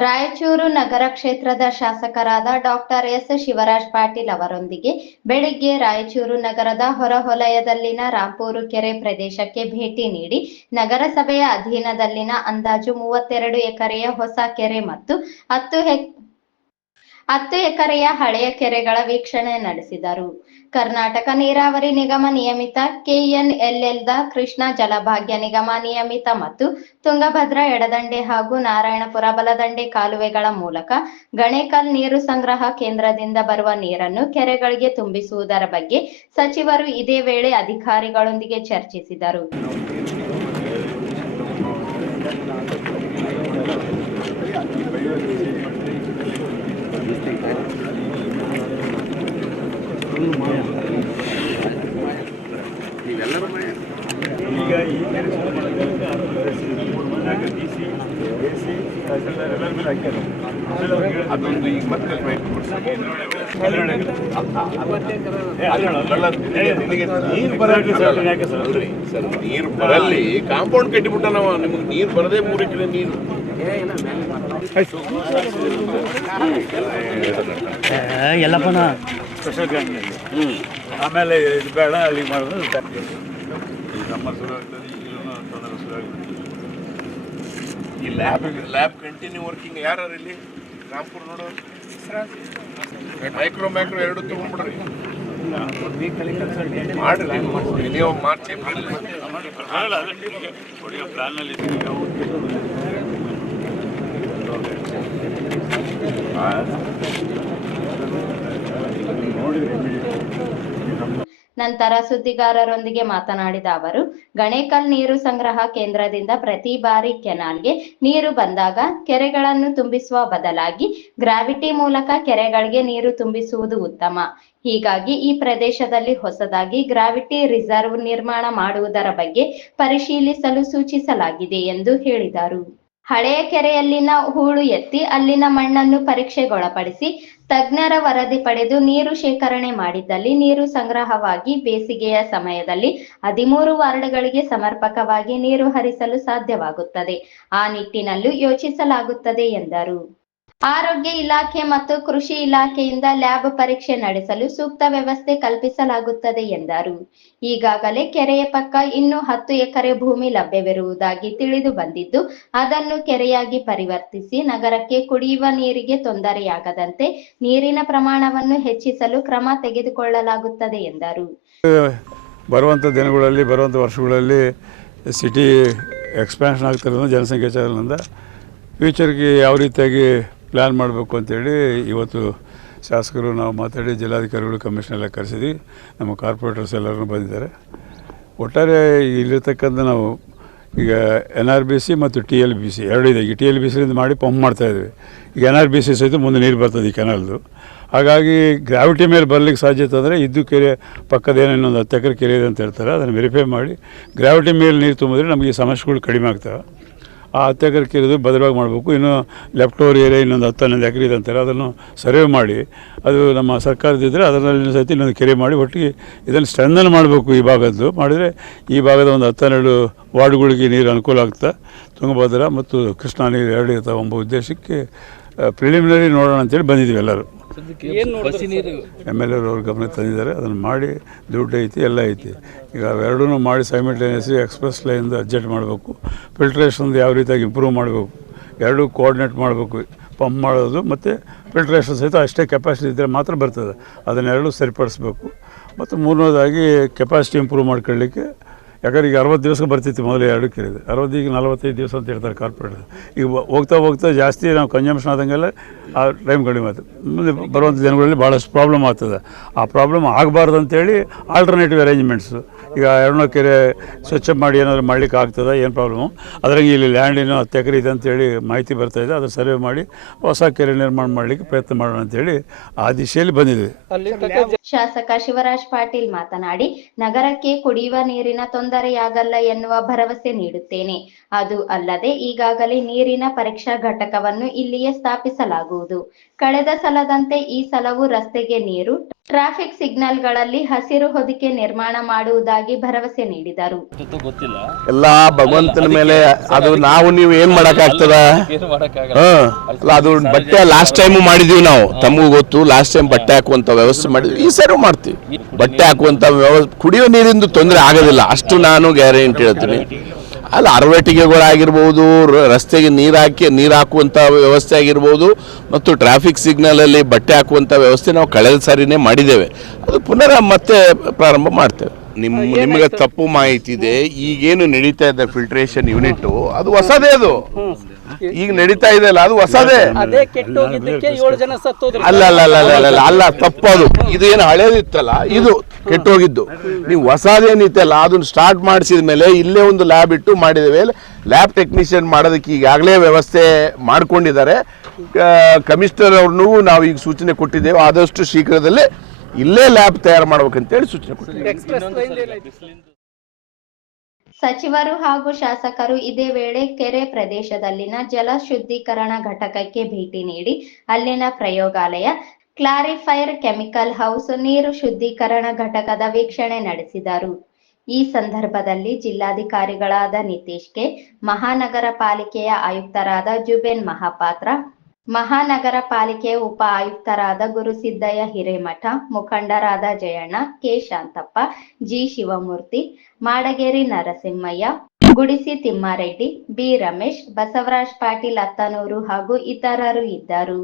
ರಾಯಚೂರು ನಗರ ಕ್ಷೇತ್ರದ ಶಾಸಕರಾದ doctor S. Shivraj Patil ಅವರೊಂದಿಗೆ ಬೆಳಿಗ್ಗೆ ರಾಯಚೂರು ನಗರದ ಹೊರವಲಯದಲ್ಲಿನ ರಾಂಪೂರು ಕೆರೆ ಪ್ರದೇಶಕ್ಕೆ ಭೇಟಿ ನೀಡಿ ನಗರಸಭೆಯ ಅಧೀನದಲ್ಲಿನ ಅಂದಾಜು 32 ಎಕರೆಯ ಹೊಸ ಕೆರೆ ಮತ್ತು 10 ಎಕರೆಯ ಹಳೆಯ ಕೆರೆಗಳ ವೀಕ್ಷಣೆ ನಡೆಸಿದರು. ಕರ್ನಾಟಕ ನೀರಾವರಿ ನಿಗಮ ನಿಯಮಿತ, ಕೆಎನ್ಎಲ್ಎಲ್ದ ಕೃಷ್ಣಾ ಜಲಭಾಗ್ಯ ನಿಗಮ ನಿಯಮಿತ ಮತ್ತು ತುಂಗಭದ್ರಾ ಎಡದಂಡೆ ಹಾಗೂ ನಾರಾಯಣಪುರ ಬಲದಂಡೆ ಕಾಲುವೆಗಳ ಮೂಲಕ ಗಣೇಕಲ್ ನೀರು ಸಂಗ್ರಹ ಕೇಂದ್ರದಿಂದ ಬರುವ ನೀರನ್ನು ಕೆರೆಗಳಿಗೆ ತುಂಬಿಸುವುದರ ಬಗ್ಗೆ ಸಚಿವರು ಇದೇ ವೇಳೆ ಅಧಿಕಾರಿಗಳೊಂದಿಗೆ ಚರ್ಚಿಸಿದರು. ಈಗ ಈ ಕೆಲಸ ಅದೊಂದು ಈಗ ಮತ್ತೆ ನೀರು ಬರಲ್ಲಿ ಕಾಂಪೌಂಡ್ ಕಟ್ಟಿಬಿಟ್ಟ ನಾವು ನಿಮ್ಗೆ ನೀರು ಬರದೇ 3 ಎಕರೆ ನೀರು ಎಲ್ಲಪ್ಪನ ಸ್ಪೆಷಲ್ ಗ್ಯಾಂಗ್ ಆಮೇಲೆ ಇದು ಬೇಡ ಅಲ್ಲಿಗೆ ಮಾಡಿದ್ರೆ ನಮ್ಮ ಈ ಲ್ಯಾಬ್ ಕಂಟಿನ್ಯೂ ವರ್ಕಿಂಗ್ ಯಾರು ಇಲ್ಲಿ ರಾಂಪುರ್ ನೋಡೋ ಮೈಕ್ರೋ ಎರಡು ತಗೊಂಡ್ಬಿಡ್ರಿ ಮಾಡ್ರಿ ನೀವು ಮಾರ್ಚ್ ಏಪ್ರಿಲ್ ಪ್ಲಾನಲ್ಲಿ ನಂತರ ಸುದ್ದಿಗಾರರೊಂದಿಗೆ ಮಾತನಾಡಿದ ಅವರು, ಗಣೇಕಲ್ ನೀರು ಸಂಗ್ರಹ ಕೇಂದ್ರದಿಂದ ಪ್ರತಿ ಬಾರಿ ಕೆನಾಲ್ಗೆ ನೀರು ಬಂದಾಗ ಕೆರೆಗಳನ್ನು ತುಂಬಿಸುವ ಬದಲಾಗಿ ಗ್ರಾವಿಟಿ ಮೂಲಕ ಕೆರೆಗಳಿಗೆ ನೀರು ತುಂಬಿಸುವುದು ಉತ್ತಮ. ಹೀಗಾಗಿ ಈ ಪ್ರದೇಶದಲ್ಲಿ ಹೊಸದಾಗಿ ಗ್ರಾವಿಟಿ ರಿಸರ್ವ್ ನಿರ್ಮಾಣ ಮಾಡುವುದರ ಬಗ್ಗೆ ಪರಿಶೀಲಿಸಲು ಸೂಚಿಸಲಾಗಿದೆ ಎಂದು ಹೇಳಿದರು. ಹಳೆಯ ಕೆರೆಯಲ್ಲಿನ ಹೂಳು ಎತ್ತಿ ಅಲ್ಲಿನ ಮಣ್ಣನ್ನು ಪರೀಕ್ಷೆಗೊಳಪಡಿಸಿ ತಜ್ಞರ ವರದಿ ಪಡೆದು ನೀರು ಶೇಖರಣೆ ಮಾಡಿದ್ದಲ್ಲಿ ನೀರು ಸಂಗ್ರಹವಾಗಿ ಬೇಸಿಗೆಯ ಸಮಯದಲ್ಲಿ 13 ವಾರ್ಡ್ಗಳಿಗೆ ಸಮರ್ಪಕವಾಗಿ ನೀರು ಹರಿಸಲು ಸಾಧ್ಯವಾಗುತ್ತದೆ. ಆ ನಿಟ್ಟಿನಲ್ಲೂ ಯೋಚಿಸಲಾಗುತ್ತದೆ ಎಂದರು. ಆರೋಗ್ಯ ಇಲಾಖೆ ಮತ್ತು ಕೃಷಿ ಇಲಾಖೆಯಿಂದ ಲ್ಯಾಬ್ ಪರೀಕ್ಷೆ ನಡೆಸಲು ಸೂಕ್ತ ವ್ಯವಸ್ಥೆ ಕಲ್ಪಿಸಲಾಗುತ್ತದೆ ಎಂದರು. ಈಗಾಗಲೇ ಕೆರೆಯ ಪಕ್ಕ ಇನ್ನೂ 10 ಎಕರೆ ಭೂಮಿ ಲಭ್ಯವಿರುವುದಾಗಿ ತಿಳಿದು ಬಂದಿದ್ದು, ಅದನ್ನು ಕೆರೆಯಾಗಿ ಪರಿವರ್ತಿಸಿ ನಗರಕ್ಕೆ ಕುಡಿಯುವ ನೀರಿಗೆ ತೊಂದರೆಯಾಗದಂತೆ ನೀರಿನ ಪ್ರಮಾಣವನ್ನು ಹೆಚ್ಚಿಸಲು ಕ್ರಮ ತೆಗೆದುಕೊಳ್ಳಲಾಗುತ್ತದೆ ಎಂದರು. ಬರುವಂಥ ದಿನಗಳಲ್ಲಿ ಬರುವಂಥ ವರ್ಷಗಳಲ್ಲಿ ಸಿಟಿ ಎಕ್ಸ್ಪ್ಯಾನ್ಷನ್ ಆಗ್ತಿರೋದು ಜನಸಂಖ್ಯೆ ಹೆಚ್ಚಾಗೋದ್ರಿಂದ ಫ್ಯೂಚರ್ಗೆ ಯಾವ ರೀತಿಯಾಗಿ ಪ್ಲ್ಯಾನ್ ಮಾಡಬೇಕು ಅಂತೇಳಿ ಇವತ್ತು ಶಾಸಕರು ನಾವು ಮಾತಾಡಿ ಜಿಲ್ಲಾಧಿಕಾರಿಗಳು ಕಮಿಷನ್ ಎಲ್ಲ ಕರೆಸಿದ್ವಿ. ನಮ್ಮ ಕಾರ್ಪೊರೇಟರ್ಸ್ ಎಲ್ಲರೂ ಬಂದಿದ್ದಾರೆ. ಒಟ್ಟಾರೆ ಇಲ್ಲಿರ್ತಕ್ಕಂಥ ನಾವು ಈಗ NRBC ಮತ್ತು TLBC ಎರಡು ಇದೆ. ಈಗ TLBCಯಿಂದ ಮಾಡಿ ಪಂಪ್ ಮಾಡ್ತಾಯಿದ್ವಿ. ಈಗ NRBC ಸಹಿತ ಮುಂದೆ ನೀರು ಬರ್ತದೆ ಈ ಕೆನಾಲ್ದು. ಹಾಗಾಗಿ ಗ್ರಾವಿಟಿ ಮೇಲೆ ಬರಲಿಕ್ಕೆ ಸಾಧ್ಯತೆ ಅಂದರೆ ಇದ್ದು ಕೆರೆ ಪಕ್ಕದ ಏನೋ ಇನ್ನೊಂದು 10 ಎಕರೆ ಕೆರೆ ಇದೆ ಅಂತ ಹೇಳ್ತಾರೆ. ಅದನ್ನು ವೆರಿಫೈ ಮಾಡಿ ಗ್ರಾವಿಟಿ ಮೇಲೆ ನೀರು ತುಂಬಿದ್ರೆ ನಮಗೆ ಸಮಸ್ಯೆಗಳು ಕಡಿಮೆ ಆಗ್ತವೆ. ಆ 10 ಎಕರೆ ಕೆರೆದು ಭದ್ರವಾಗಿ ಮಾಡಬೇಕು. ಇನ್ನು ಲೆಫ್ಟ್ ಓವರ್ ಏರಿಯಾ ಇನ್ನೊಂದು 10-11 ಎಕರೆ ಇದೆ ಅಂತಾರೆ. ಅದನ್ನು ಸರ್ವೆ ಮಾಡಿ ಅದು ನಮ್ಮ ಸರ್ಕಾರದಿದ್ದರೆ ಅದರಲ್ಲಿ ಸಹಿತ ಇನ್ನೊಂದು ಕೆರೆ ಮಾಡಿ ಒಟ್ಟಿಗೆ ಇದನ್ನು ಸ್ಟ್ರೆಂಥನ್ ಮಾಡಬೇಕು. ಈ ಭಾಗದ್ದು ಮಾಡಿದರೆ ಈ ಭಾಗದ ಒಂದು 12 ವಾರ್ಡ್ಗಳಿಗೆ ನೀರು ಅನುಕೂಲ ಆಗ್ತಾ ತುಂಗಭದ್ರಾ ಮತ್ತು ಕೃಷ್ಣಾ ನೀರು ಎರಡು ಇರ್ತಾವೆ ಎಂಬ ಉದ್ದೇಶಕ್ಕೆ ಪ್ರಿಲಿಮಿನರಿ ನೋಡೋಣ ಅಂತೇಳಿ ಬಂದಿದ್ದೀವಿ ಎಲ್ಲರೂ. MLA ಅವ್ರ ಗಮನಕ್ಕೆ ತಂದಿದ್ದಾರೆ. ಅದನ್ನು ಮಾಡಿ ದುಡ್ಡು ಐತಿ ಎಲ್ಲ ಐತಿ. ಈಗ ಅವೆರಡೂ ಮಾಡಿ ಸೈಮಲ್ಟೇನಿಯಸ್ಲಿ ಎಕ್ಸ್ಪ್ರೆಸ್ ಲೈನ್ದು ಅಡ್ಜಸ್ಟ್ ಮಾಡಬೇಕು. ಫಿಲ್ಟ್ರೇಷನ್ದು ಯಾವ ರೀತಿಯಾಗಿ ಇಂಪ್ರೂವ್ ಮಾಡಬೇಕು, ಎರಡೂ ಕೋಆರ್ಡಿನೇಟ್ ಮಾಡಬೇಕು. ಪಂಪ್ ಮಾಡೋದು ಮತ್ತು ಫಿಲ್ಟ್ರೇಷನ್ ಸಹಿತ ಅಷ್ಟೇ ಕೆಪಾಸಿಟಿ ಇದ್ದರೆ ಮಾತ್ರ ಬರ್ತದೆ. ಅದನ್ನೆರಡೂ ಸರಿಪಡಿಸ್ಬೇಕು. ಮತ್ತು ಮೂರನೇದಾಗಿ ಕೆಪಾಸಿಟಿ ಇಂಪ್ರೂವ್ ಮಾಡ್ಕೊಳ್ಳಿಕ್ಕೆ, ಯಾಕಂದ್ರೆ ಈಗ 60 ದಿವಸ ಬರ್ತಿತ್ತು ಮೊದಲು 2 ಕೆರೆ ಇದೆ. 60 ಈಗ 45 ದಿವಸ ಅಂತ ಹೇಳ್ತಾರೆ ಕಾರ್ಪೊರೇಟರ್. ಈಗ ಹೋಗ್ತಾ ಜಾಸ್ತಿ ನಾವು ಕನ್ಸಂಪ್ಷನ್ ಆದಂಗೆಲ್ಲ ಆ ಟೈಮ್ ಕಡಿಮೆ ಆಗ್ತದೆ. ಮುಂದೆ ಬರುವಂಥ ದಿನಗಳಲ್ಲಿ ಭಾಳಷ್ಟು ಪ್ರಾಬ್ಲಮ್ ಆಗ್ತದೆ. ಆ ಪ್ರಾಬ್ಲಮ್ ಆಗಬಾರ್ದು ಅಂತೇಳಿ ಆಲ್ಟರ್ನೇಟಿವ್ ಅರೇಂಜ್ಮೆಂಟ್ಸು. ಈಗ 2 ಕೆರೆ ಸ್ವಚ್ಛ ಮಾಡಿ ಏನಾದರೂ ಮಾಡಲಿಕ್ಕೆ ಆಗ್ತದೆ, ಏನು ಪ್ರಾಬ್ಲಮ್ಮು. ಅದ್ರಾಗ ಇಲ್ಲಿ ಲ್ಯಾಂಡ್ ಇನ್ನೂ 10 ಎಕರೆ ಇದೆ ಅಂತೇಳಿ ಮಾಹಿತಿ ಬರ್ತಾಯಿದೆ. ಅದು ಸರ್ವೆ ಮಾಡಿ ಹೊಸ ಕೆರೆ ನಿರ್ಮಾಣ ಮಾಡಲಿಕ್ಕೆ ಪ್ರಯತ್ನ ಮಾಡೋಣ ಅಂತೇಳಿ ಆ ದಿಶೆಯಲ್ಲಿ ಬಂದಿದ್ವಿ. ಶಾಸಕ ಶಿವರಾಜ್ ಪಾಟೀಲ್ ಮಾತನಾಡಿ, ನಗರಕ್ಕೆ ಕುಡಿಯುವ ನೀರಿನ ತೊಂದರೆಯಾಗಲ್ಲ ಎನ್ನುವ ಭರವಸೆ ನೀಡುತ್ತೇನೆ. ಅದು ಅಲ್ಲದೆ ಈಗಾಗಲೇ ನೀರಿನ ಪರೀಕ್ಷಾ ಘಟಕವನ್ನು ಇಲ್ಲಿಯೇ ಸ್ಥಾಪಿಸಲಾಗುವುದು. ಕಳೆದ ಸಲದಂತೆ ಈ ಸಲವೂ ರಸ್ತೆಗೆ ನೀರು ಟ್ರಾಫಿಕ್ ಸಿಗ್ನಲ್ಗಳಲ್ಲಿ ಹಸಿರು ಹೊದಿಕೆ ನಿರ್ಮಾಣ ಮಾಡುವುದಾಗಿ ಭರವಸೆ ನೀಡಿದರು. ಗೊತ್ತಿಲ್ಲ ಎಲ್ಲ ಭಗವಂತನ ಮೇಲೆ ಅದು ನಾವು ನೀವು ಏನ್ ಮಾಡಕ್ಕಾಗ್ತದ? ಅಲ್ಲ ಅದು ಬಟ್ಟೆ ಲಾಸ್ಟ್ ಟೈಮ್ ಮಾಡಿದೀವಿ ನಾವು, ತಮಗೂ ಗೊತ್ತು. ಲಾಸ್ಟ್ ಟೈಮ್ ಬಟ್ಟೆ ಹಾಕುವಂತ ವ್ಯವಸ್ಥೆ ಮಾಡಿದ್ವಿ, ಈ ಸರಿ ಮಾಡ್ತೀವಿ. ಬಟ್ಟೆ ಹಾಕುವಂತ ವ್ಯವಸ್ಥೆ, ಕುಡಿಯೋ ನೀರಿಂದು ತೊಂದರೆ ಆಗೋದಿಲ್ಲ, ಅಷ್ಟು ನಾನು ಗ್ಯಾರಂಟಿ ಹೇಳ್ತೀನಿ. ಅಲ್ಲ ಅರವಟಿಕೆಗಳಾಗಿರ್ಬೋದು, ರಸ್ತೆಗೆ ನೀರು ಹಾಕುವಂಥ ವ್ಯವಸ್ಥೆ ಆಗಿರ್ಬೋದು, ಮತ್ತು ಟ್ರಾಫಿಕ್ ಸಿಗ್ನಲಲ್ಲಿ ಬಟ್ಟೆ ಹಾಕುವಂಥ ವ್ಯವಸ್ಥೆ ನಾವು ಕಳೆದ ಸಾರಿನೇ ಮಾಡಿದ್ದೇವೆ. ಅದು ಪುನಃ ಮತ್ತೆ ಪ್ರಾರಂಭ ಮಾಡ್ತೇವೆ. ನಿಮಗೆ ತಪ್ಪು ಮಾಹಿತಿ ಇದೆ. ಈಗೇನು ನಡೀತಾ ಇದೆ ಫಿಲ್ಟ್ರೇಷನ್ ಯೂನಿಟ್, ಅದು ಹೊಸದೇ. ಅದು ಈಗ ನಡೀತಾ ಇದೆ ಅಲ್ಲ, ಅದು ಹೊಸದೇ. ಅಲ್ಲ ತಪ್ಪದು. ಇದು ಏನು ಹಳೇದಿತ್ತಲ್ಲ, ಇದು ಕೆಟ್ಟೋಗಿದ್ದು. ನೀವು ಹೊಸದೇನಿತ್ತಲ್ಲ ಅದನ್ನ ಸ್ಟಾರ್ಟ್ ಮಾಡಿಸಿದ ಮೇಲೆ ಇಲ್ಲೇ ಒಂದು ಲ್ಯಾಬ್ ಇಟ್ಟು ಮಾಡಿದ್ದೇವೆ. ಲ್ಯಾಬ್ ಟೆಕ್ನಿಷಿಯನ್ ಮಾಡೋದಕ್ಕೆ ಈಗಾಗಲೇ ವ್ಯವಸ್ಥೆ ಮಾಡ್ಕೊಂಡಿದ್ದಾರೆ. ಕಮಿಷನರ್ ಅವ್ರನ್ನೂ ನಾವು ಈಗ ಸೂಚನೆ ಕೊಟ್ಟಿದ್ದೇವೆ, ಆದಷ್ಟು ಶೀಘ್ರದಲ್ಲೇ ಇಲ್ಲೇ ಲ್ಯಾಬ್ ತಯಾರು ಮಾಡ್ಬೇಕಂತೇಳಿ ಸೂಚನೆ ಕೊಟ್ಟಿದ್ದೇವೆ. ಸಚಿವರು ಹಾಗೂ ಶಾಸಕರು ಇದೇ ವೇಳೆ ಕೆರೆ ಪ್ರದೇಶದಲ್ಲಿನ ಜಲ ಶುದ್ಧೀಕರಣ ಘಟಕಕ್ಕೆ ಭೇಟಿ ನೀಡಿ ಅಲ್ಲಿನ ಪ್ರಯೋಗಾಲಯ, ಕ್ಲಾರಿಫೈರ್ ಕೆಮಿಕಲ್ ಹೌಸ್, ನೀರು ಶುದ್ಧೀಕರಣ ಘಟಕದ ವೀಕ್ಷಣೆ ನಡೆಸಿದರು. ಈ ಸಂದರ್ಭದಲ್ಲಿ ಜಿಲ್ಲಾಧಿಕಾರಿಗಳಾದ ನಿತೇಶ್ ಕೆ, ಮಹಾನಗರ ಪಾಲಿಕೆಯ ಆಯುಕ್ತರಾದ ಜುಬೇನ್ ಮಹಾಪಾತ್ರ, ಮಹಾನಗರ ಪಾಲಿಕೆಯ ಉಪ ಆಯುಕ್ತರಾದ ಗುರುಸಿದ್ದಯ್ಯ ಹಿರೇಮಠ, ಮುಖಂಡರಾದ ಜಯಣ್ಣ, ಕೆ ಶಾಂತಪ್ಪ, ಜಿ ಶಿವಮೂರ್ತಿ, ಮಾಡಗೇರಿ ನರಸಿಂಹಯ್ಯ, ಗುಡಿಸಿ ತಿಮ್ಮಾರೆಡ್ಡಿ, ಬಿ ರಮೇಶ್, ಬಸವರಾಜ್ ಪಾಟೀಲ್ ಅತ್ತನೂರು ಹಾಗೂ ಇತರರು ಇದ್ದರು.